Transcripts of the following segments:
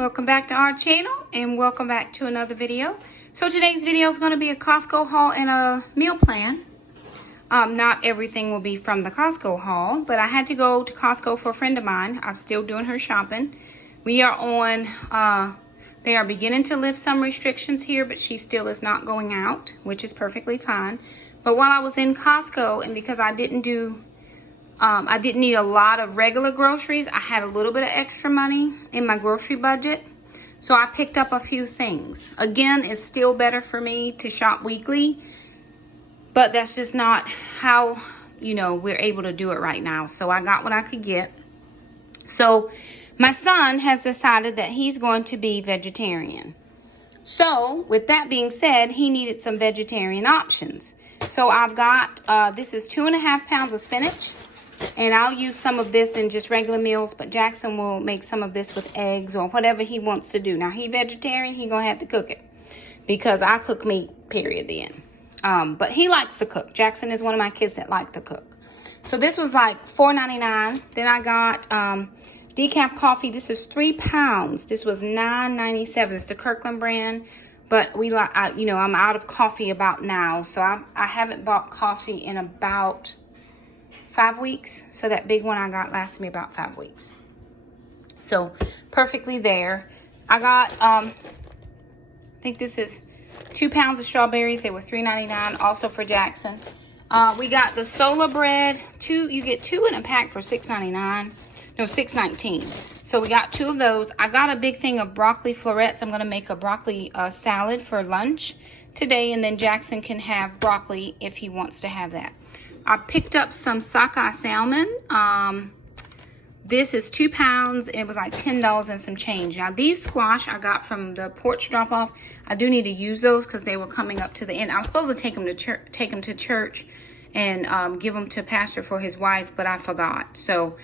welcome back to our channel and welcome back to another video. So today's video is going to be a Costco haul and a meal plan. Not everything will be from the Costco haul, but I had to go to Costco for a friend of mine. I'm still doing her shopping. We are on, they are beginning to lift some restrictions here, but she still is not going out, which is perfectly fine. But while I was in Costco, and because I didn't need a lot of regular groceries, I had a little bit of extra money in my grocery budget. So I picked up a few things. Again, it's still better for me to shop weekly, but that's just not how, we're able to do it right now. So I got what I could get. So my son has decided that he's going to be vegetarian. So with that being said, he needed some vegetarian options. So I've got, this is 2.5 pounds of spinach. And I'll use some of this in just regular meals, but Jackson will make some of this with eggs or whatever he wants to do. Now, he vegetarian, he gonna have to cook it because I cook meat, period, the end. But he likes to cook. Jackson is one of my kids that like to cook. So this was like $4.99. Then I got decaf coffee. This is 3 pounds. This was $9.97. It's the Kirkland brand. But I'm out of coffee about now. So I haven't bought coffee in about 5 weeks. So that big one I got lasted me about 5 weeks. So perfectly there. I got, I think this is 2 pounds of strawberries. They were $3.99 also for Jackson. We got the Sola bread. You get 2 in a pack for $6.99. No, $6.19. So we got 2 of those. I got a big thing of broccoli florets. I'm going to make a broccoli salad for lunch today. And then Jackson can have broccoli if he wants to have that. I picked up some sockeye salmon. This is 2 pounds. And it was like $10 and some change. Now these squash I got from the porch drop off. I do need to use those because they were coming up to the end. I was supposed to take them to church and give them to pastor for his wife, but I forgot. So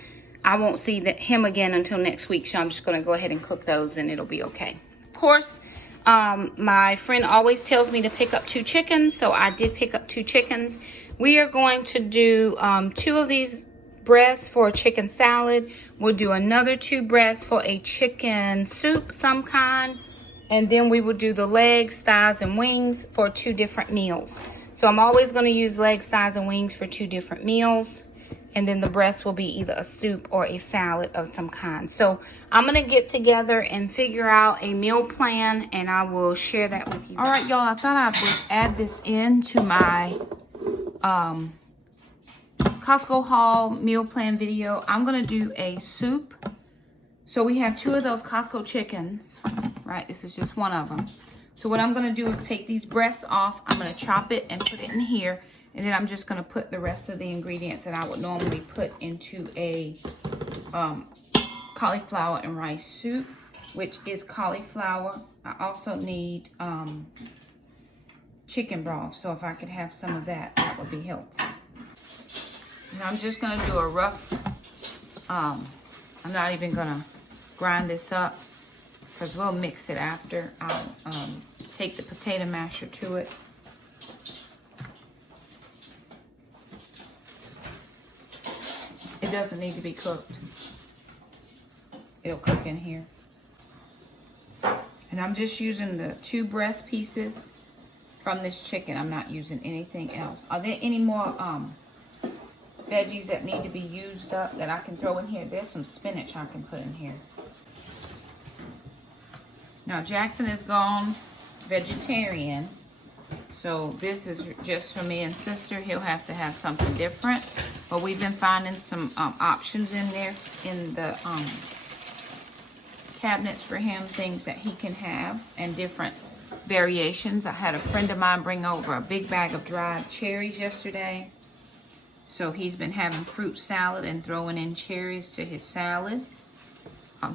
I won't see him again until next week. So I'm just going to go ahead and cook those and it'll be okay. Of course, my friend always tells me to pick up 2 chickens. So I did pick up 2 chickens. We are going to do 2 of these breasts for a chicken salad. We'll do another 2 breasts for a chicken soup, some kind. And then we will do the legs, thighs, and wings for 2 different meals. So I'm always going to use legs, thighs, and wings for 2 different meals. And then the breast will be either a soup or a salad of some kind. So I'm going to get together and figure out a meal plan. And I will share that with you. All right, y'all. I thought I would add this into my Costco haul meal plan video. I'm going to do a soup. So we have 2 of those Costco chickens. Right? This is just one of them. So what I'm going to do is take these breasts off. I'm going to chop it and put it in here. And then I'm just going to put the rest of the ingredients that I would normally put into a cauliflower and rice soup, which is cauliflower. I also need chicken broth. So if I could have some of that, that would be helpful. And I'm just going to do a rough, I'm not even going to grind this up because we'll mix it after. I'll take the potato masher to it. It doesn't need to be cooked. It'll cook in here. And I'm just using the 2 breast pieces from this chicken. I'm not using anything else. Are there any more veggies that need to be used up that I can throw in here? There's some spinach I can put in here. Now Jackson is gone vegetarian. So this is just for me and sister. He'll have to have something different. But we've been finding some options in there in the cabinets for him, things that he can have and different variations. I had a friend of mine bring over a big bag of dried cherries yesterday. So he's been having fruit salad and throwing in cherries to his salad.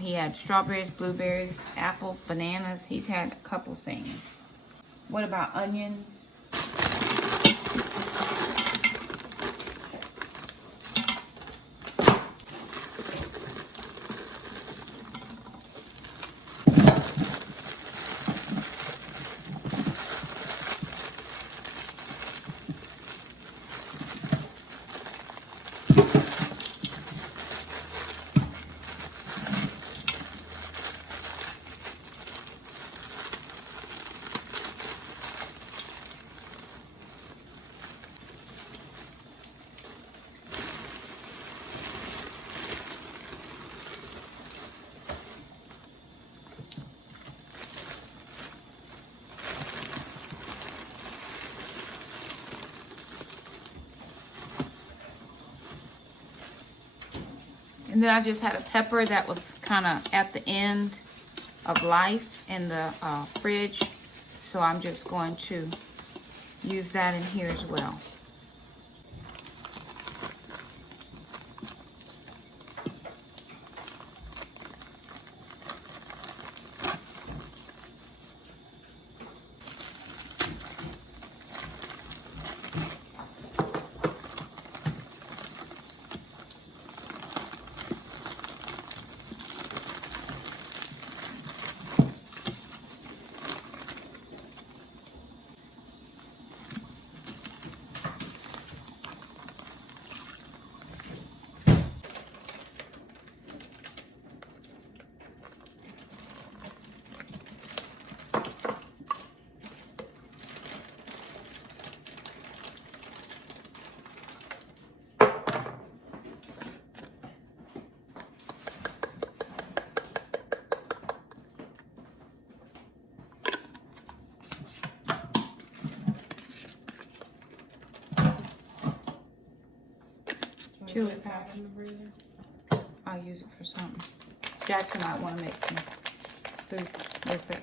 He had strawberries, blueberries, apples, bananas. He's had a couple things. What about onions? And then I just had a pepper that was kind of at the end of life in the fridge. So I'm just going to use that in here as well. Chili powder in the freezer. I'll use it for something. Jackson might want to make some soup with it.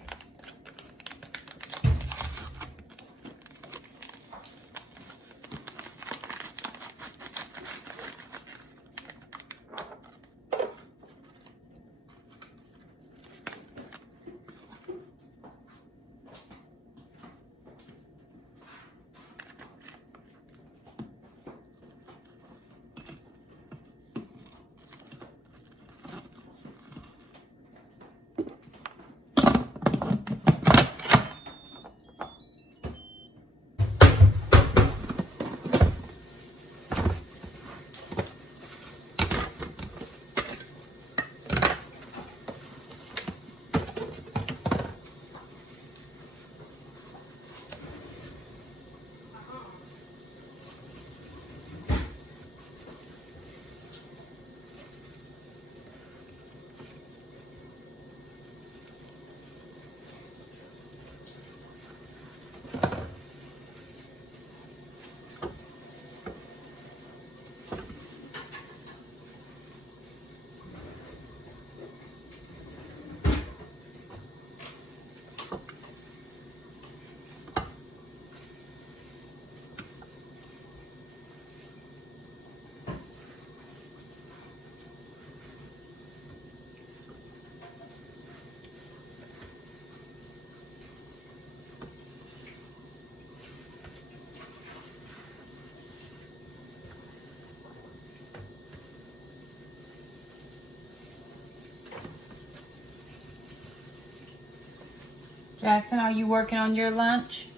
Jackson, are you working on your lunch?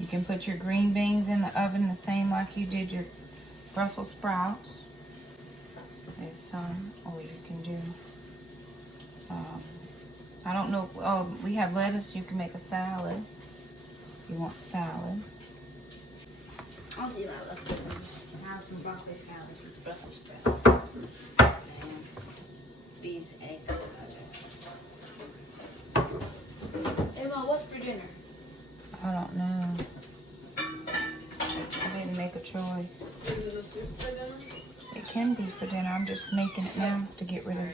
You can put your green beans in the oven the same like you did your Brussels sprouts. There's some, or you can do, I don't know, we have lettuce, you can make a salad. If you want salad. I'll do my leftovers. I have some broccoli salad with Brussels sprouts. And these eggs. Hey Mom, what's for dinner? I don't know. I didn't make a choice. Is it a soup for dinner? It can be for dinner. I'm just making it now to get rid of,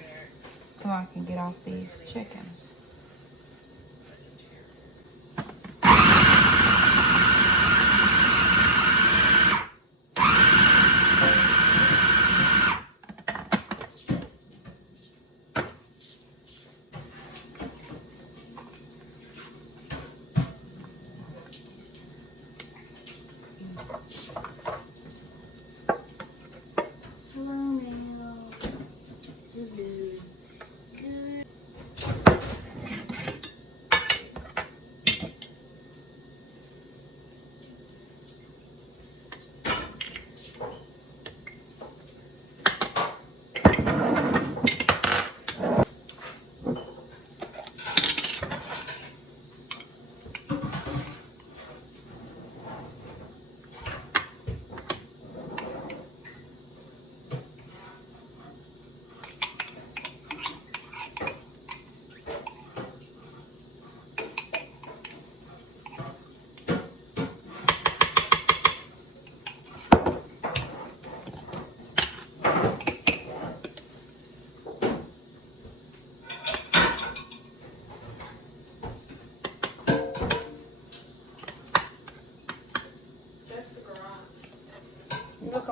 so I can get off these chickens.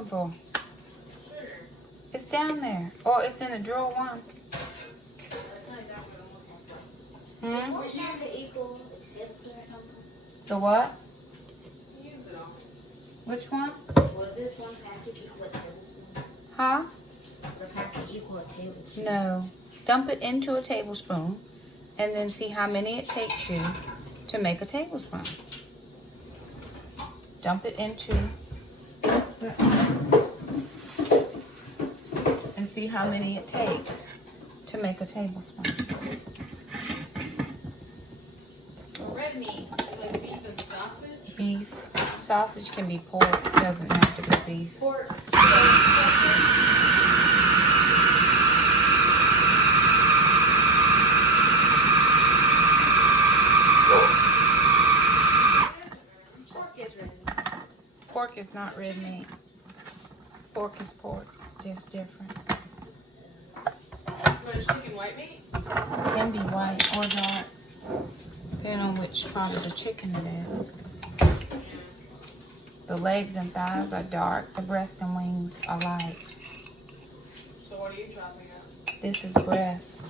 looking for? It's down there. Or it's in the drawer one. Hmm? The what? Which one? Was this one have to equal a tablespoon? Huh? Would have to equal a tablespoon? No. Dump it into a tablespoon and then see how many it takes you to make a tablespoon. Dump it into and see how many it takes to make a tablespoon. Red meat, like beef and sausage. Beef. Sausage can be pork. It doesn't have to be beef. Pork. Pork is red meat. Pork is not red meat. Pork is pork. Just different. What is chicken white meat? It can be white or dark, depending on which part of the chicken it is. The legs and thighs are dark. The breast and wings are light. So what are you chopping up? This is breast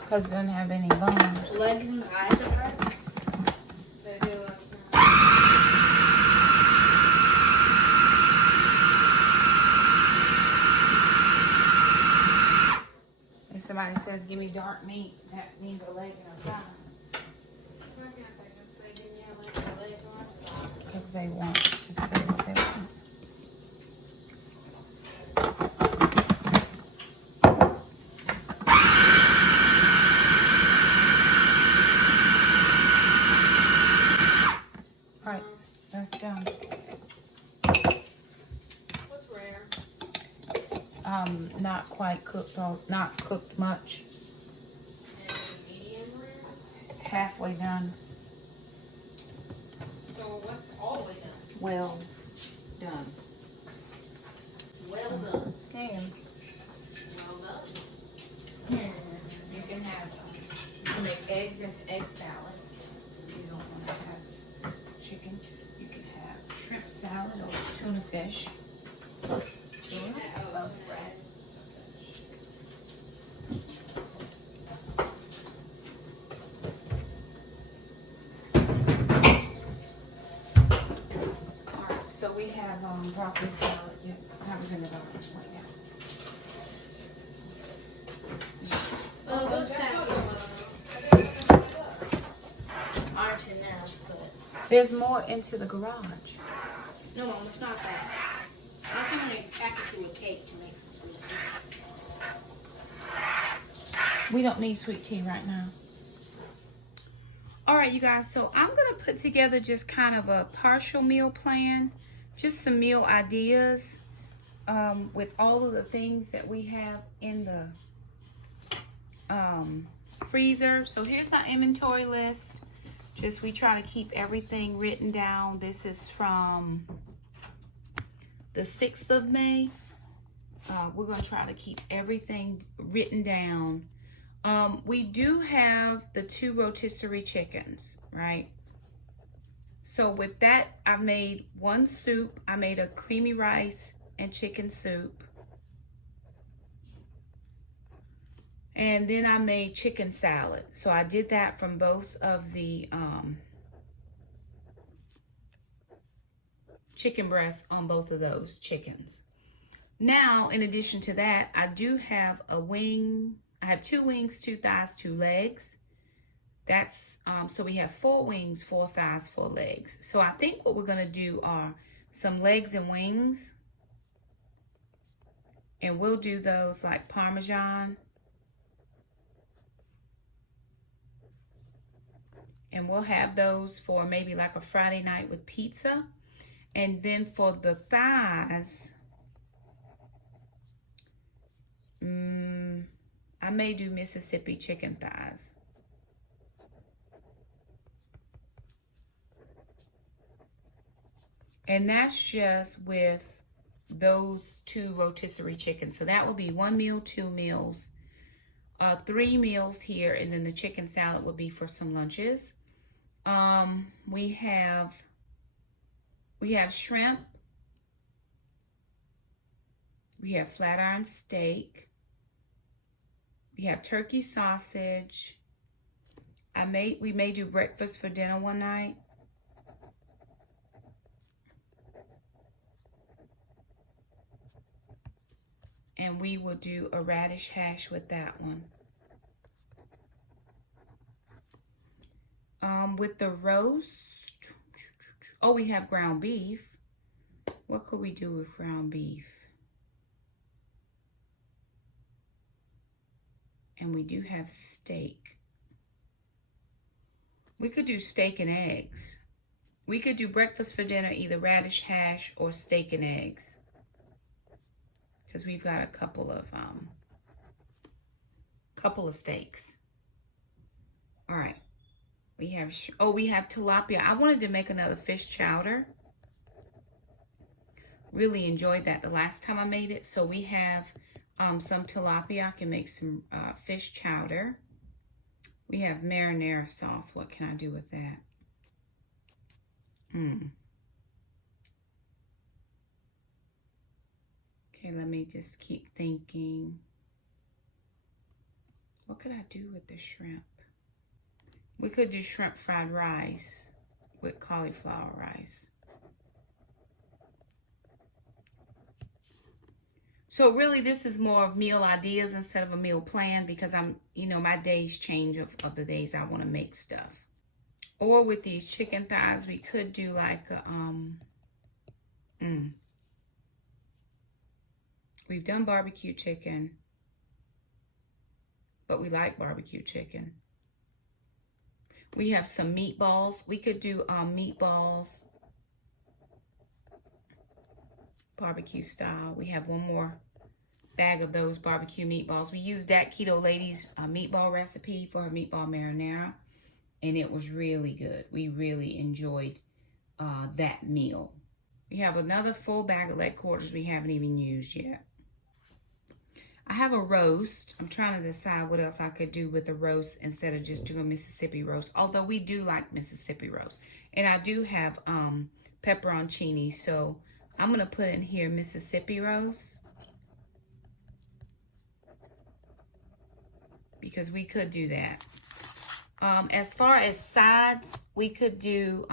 because it doesn't have any bones. Legs and thighs are red. They do like If somebody says, give me dark meat, that means a leg and a thigh. why can't they just say give me a leg and a leg or a thigh? Because they want to say what they want. Alright, that's done. What's rare? Not quite cooked, not cooked much. And medium rare? Halfway done. So what's all the way done? Well done. Well done. Okay. Well done. You can have, you can make eggs into egg salad. If you don't want to have chicken, you can have shrimp salad or tuna fish. Tuna of bread. Alright, so we have broccoli salad. Yeah, how we're gonna go this way now. Oh, those That's what packets aren't enough, but There's more into the garage. no, Mom, it's not that. That's how many packets it would take to make some sweet tea. We don't need sweet tea right now. All right, you guys, so I'm going to put together just kind of a partial meal plan, just some meal ideas with all of the things that we have in the freezer. So here's my inventory list. Just we try to keep everything written down. This is from the 6th of May. We're going to try to keep everything written down. We do have the 2 rotisserie chickens, right? So with that, I made 1 soup. I made a creamy rice and chicken soup. And then I made chicken salad. So I did that from both of the chicken breasts on both of those chickens. Now, in addition to that, I do have a wing. I have 2 wings, 2 thighs, 2 legs. That's, so we have 4 wings, 4 thighs, 4 legs. So I think what we're gonna do are some legs and wings. And we'll do those like Parmesan. And we'll have those for maybe like a Friday night with pizza. And then for the thighs, I may do Mississippi chicken thighs. And that's just with those 2 rotisserie chickens. So that would be 1 meal, 2 meals, 3 meals here, and then the chicken salad would be for some lunches. We have shrimp, We have flat iron steak. We have turkey sausage. We may do breakfast for dinner one night. And we will do a radish hash with that one. With the roast, oh, we have ground beef. What could we do with ground beef? And we do have steak. We could do steak and eggs. We could do breakfast for dinner, either radish hash or steak and eggs. Because we've got a couple of steaks. All right. We have tilapia. I wanted to make another fish chowder. Really enjoyed that the last time I made it. So we have some tilapia. I can make some fish chowder. We have marinara sauce. What can I do with that? Okay, let me just keep thinking. What could I do with the shrimp? We could do shrimp fried rice with cauliflower rice. So really this is more of meal ideas instead of a meal plan, because my days change of the days I want to make stuff. Or with these chicken thighs, we could do like a, we've done barbecue chicken, but we like barbecue chicken. We have some meatballs. We could do meatballs, barbecue style. We have one more bag of those barbecue meatballs. We used that Keto Lady's meatball recipe for her meatball marinara, and it was really good. We really enjoyed that meal. We have another full bag of leg quarters we haven't even used yet. I have a roast. I'm trying to decide what else I could do with the roast instead of just doing Mississippi roast. Although we do like Mississippi roast. And I do have pepperoncini. So I'm going to put in here Mississippi roast. Because we could do that. As far as sides, we could do,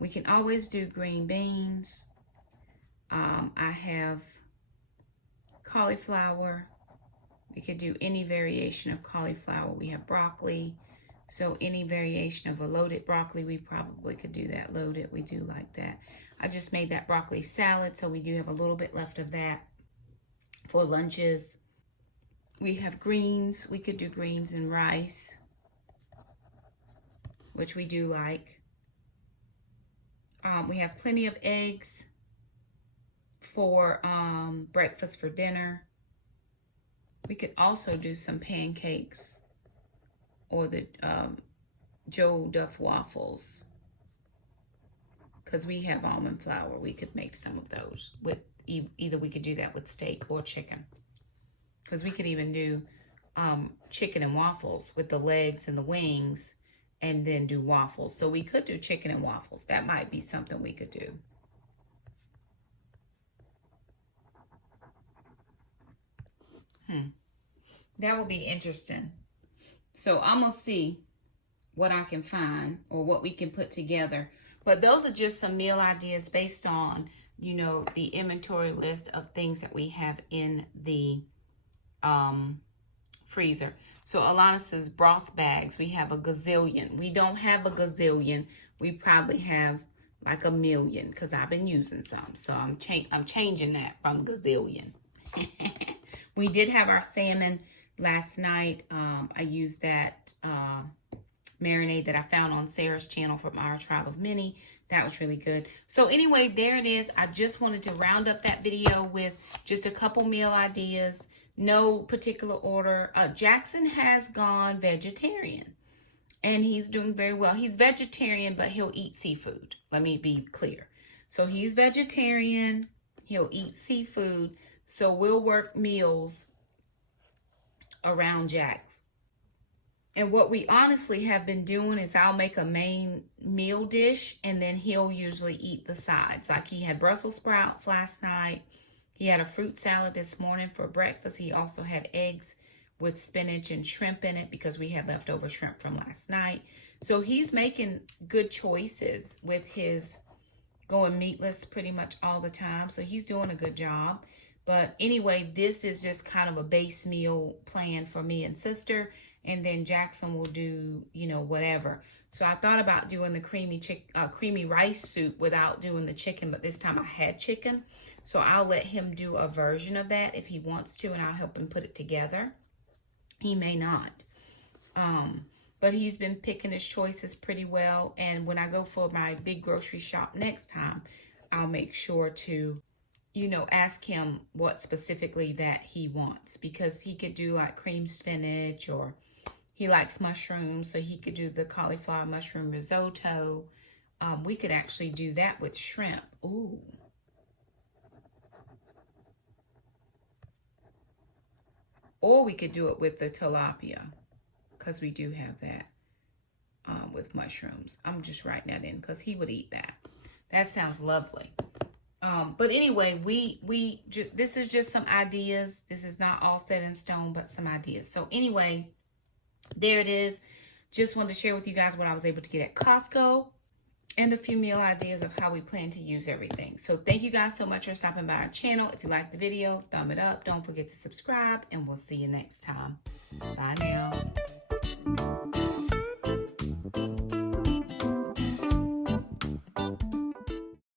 we can always do green beans. I have cauliflower. We could do any variation of cauliflower. We have broccoli. So any variation of a loaded broccoli, we probably could do that loaded. We do like that. I just made that broccoli salad, so we do have a little bit left of that for lunches. We have greens. We could do greens and rice, which we do like. We have plenty of eggs for breakfast for dinner. We could also do some pancakes or the Joe Duff waffles, because we have almond flour. We could make some of those with either we could do that with steak or chicken, because we could even do chicken and waffles with the legs and the wings and then do waffles. So we could do chicken and waffles. That might be something we could do. That will be interesting. So I'm going to see what I can find or what we can put together. But those are just some meal ideas based on, the inventory list of things that we have in the freezer. So Alana says broth bags. We have a gazillion. We don't have a gazillion. We probably have like a million, because I've been using some. So I'm changing that from gazillion. We did have our salmon last night. I used that marinade that I found on Sarah's channel from Our Tribe of Many. That was really good. So anyway, there it is. I just wanted to round up that video with just a couple meal ideas. No particular order. Jackson has gone vegetarian, and he's doing very well. He's vegetarian, but he'll eat seafood. Let me be clear. So he's vegetarian. He'll eat seafood. So we'll work meals around Jax. And what we honestly have been doing is I'll make a main meal dish, and then he'll usually eat the sides. Like he had Brussels sprouts last night. He had a fruit salad this morning for breakfast. He also had eggs with spinach and shrimp in it because we had leftover shrimp from last night. So he's making good choices with his going meatless pretty much all the time. So he's doing a good job. But anyway, this is just kind of a base meal plan for me and sister. And then Jackson will do, you know, whatever. So I thought about doing the creamy rice soup without doing the chicken. But this time I had chicken. So I'll let him do a version of that if he wants to. And I'll help him put it together. He may not. But he's been picking his choices pretty well. And when I go for my big grocery shop next time, I'll make sure to, you know, ask him what specifically that he wants. Because he could do like cream spinach, or he likes mushrooms. So he could do the cauliflower mushroom risotto. We could actually do that with shrimp. Ooh. Or we could do it with the tilapia, because we do have that with mushrooms. I'm just writing that in because he would eat that. That sounds lovely. But anyway, this is just some ideas. This is not all set in stone, but some ideas. So anyway, there it is. Just wanted to share with you guys what I was able to get at Costco and a few meal ideas of how we plan to use everything. So thank you guys so much for stopping by our channel. If you liked the video, thumb it up. Don't forget to subscribe, and we'll see you next time. Bye now.